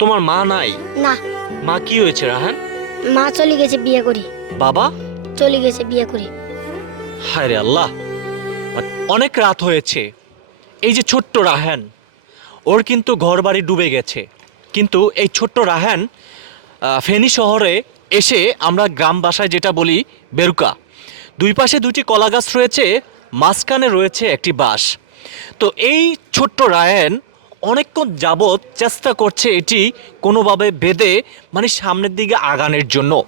তোমার মা নাই? না। মা কি হয়েছে রাহান? মা চলে গেছে বিয়ে করি। বাবা? চলে গেছে বিয়ে করি। হায় রে আল্লাহ অনেক রাত হয়েছে। এই যে ছোট্ট রাহান ওর কিন্তু ঘরবাড়ি ডুবে গেছে। কিন্তু এই ছোট্ট রাহান ফেনী শহরে এসে আমরা গ্রাম বাসায় যেটা বলি বেরুকা। দুই পাশে দুটি কলা গাছ রয়েছে মাঝখানে রয়েছে একটি বাঁশ। তো এই ছোট্ট রায়ান অনেকক্ষণ যাবৎ চেষ্টা করছে এটি কোনোভাবে বেঁধে মানে সামনের দিকে আগানের জন্য।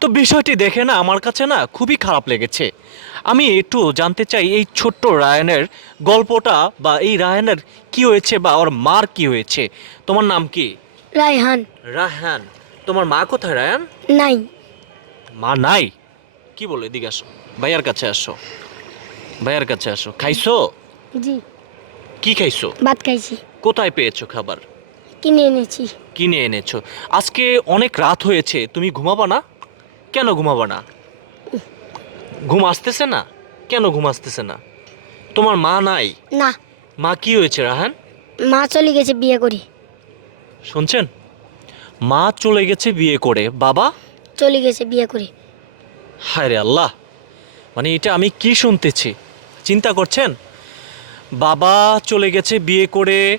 তো বিষয়টি দেখে না আমার কাছে না খুবই খারাপ লেগেছে। আমি একটু জানতে চাই এই ছোট্ট রায়ানের গল্পটা বা এই রায়ানের কি হয়েছে বা ওর মার কি হয়েছে? তোমার নাম কি? রায়হান। রায়হান। তোমার মা কোথায় রায়ান? নাই। মা নাই? কি বলে এদিকে আসো। ভাইয়ার কাছে আসো। ভাইয়ার কাছে আসো। খাইছো? জি। কি খাইছো? ভাত খাইছি। কোথায় পেয়েছ খাবার? কিনে এনেছি। কিনে এনেছো। আজকে অনেক রাত হয়েছে তুমি ঘুমাবা না? কেন ঘুমাবা না? ঘুম আসতেছে না? কেন ঘুম আসতেছে না? তোমার মা নাই? না। মা কি হয়েছে রাহান? মা চলে গেছে বিয়ে করি। শুনছেন? মা চলে গেছে বিয়ে করে। বাবা? চলে গেছে বিয়ে করি। হায় রে আল্লাহ! মানে এটা আমি কি শুনতেছি? চিন্তা করছেন? বাবা চলে গেছে বিয়ে করে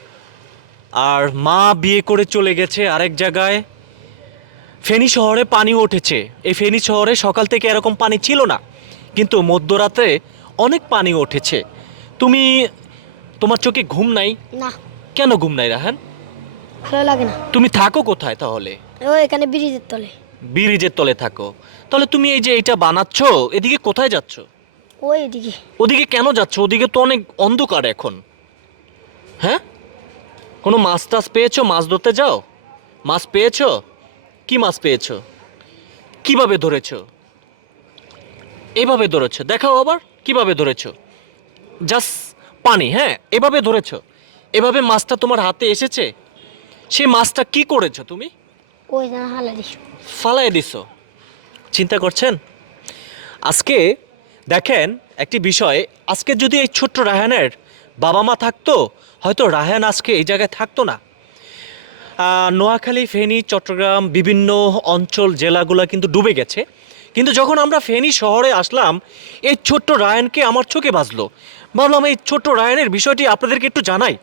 আর মা বিয়ে করে চলে গেছে আরেক জায়গায়। ফেনী শহরে পানি উঠেছে। এই ফেনী শহরে সকাল থেকে এরকম পানি ছিল না কিন্তু মধ্যরাতে অনেক পানি উঠেছে। তুমি তোমার চোখে ঘুম নাই? না। কেন ঘুম নাই রাহান? ভালো লাগে না। তুমি থাকো কোথায় তাহলে? ও এখানে ব্রিজের তলে। ব্রিজের তলে থাকো। তাহলে তুমি এই যে এটা বানাচ্ছ এদিকে কোথায় যাচ্ছ? ওই এদিকে। ওদিকে কেন যাচ্ছ? ওদিকে তো অনেক অন্ধকার এখন। হ্যাঁ? কোনো মাছ টাছ পেয়েছ? মাছ ধরতে যাও? মাছ পেয়েছ? কি মাছ পেয়েছ? কীভাবে ধরেছো? এভাবে ধরেছো। দেখাও আবার কীভাবে ধরেছো? জাস্ট পানি হ্যাঁ এভাবে ধরেছো। এভাবে মাছটা তোমার হাতে এসেছে? সেই মাছটা কি করেছ তুমি? ফালাই দিছো। চিন্তা করছেন? আজকে দেখেন একটি বিষয়। আজকে যদি এই ছোট্ট রাহানের বাবা মা থাকতো হয়তো রাহান আজকে এই জায়গায় থাকতো না। নোয়াখালী ফেনী চট্টগ্রাম বিভিন্ন অঞ্চল জেলাগুলো কিন্তু ডুবে গেছে। কিন্তু যখন আমরা ফেনী শহরে আসলাম এই ছোট্ট রায়ানকে আমার চোখে বাজলো ভাবলাম এই ছোট্ট রায়ানের বিষয়টি আপনাদেরকে একটু জানাই।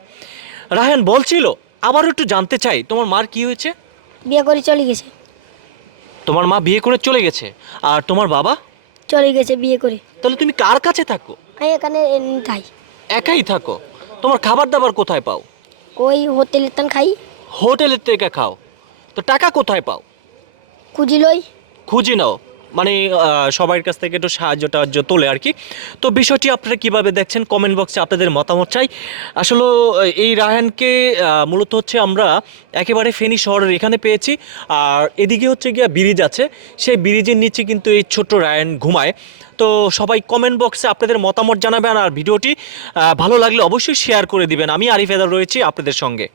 রায়ান বলছিল আবারও একটু জানতে চাই তোমার মার কি হয়েছে? বিয়ে করে চলে গেছে। তোমার মা বিয়ে করে চলে গেছে আর তোমার বাবা? চলে গেছে বিয়ে করে। তাহলে তুমি কার কাছে থাকো? আমি এখানে খাই একাই থাকো। তোমার খাবার দাবার কোথায় পাও? ওই হোটেলে তান খাই। হোটেলের থেকে খাও। তো টাকা কোথায় পাও? খুঁজি লই। খুঁজি নাও। মানে সবার কাছ থেকে একটু সাহায্য টাহায্য তোলে আর কি। তো বিষয়টি আপনারা কীভাবে দেখছেন? কমেন্ট বক্সে আপনাদের মতামত চাই। আসলে, এই রায়হানকে মূলত হচ্ছে আমরা একেবারে ফেনী শহরের এখানে পেয়েছি। আর এদিকে হচ্ছে গিয়া ব্রিজ আছে। সেই ব্রিজের নিচে কিন্তু এই ছোট্ট রায়হান ঘুমায়। তো সবাই কমেন্ট বক্সে আপনাদের মতামত জানাবেন আর ভিডিওটি ভালো লাগলে অবশ্যই শেয়ার করে দিবেন। আমি আরিফ রয়েছি আপনাদের সঙ্গে।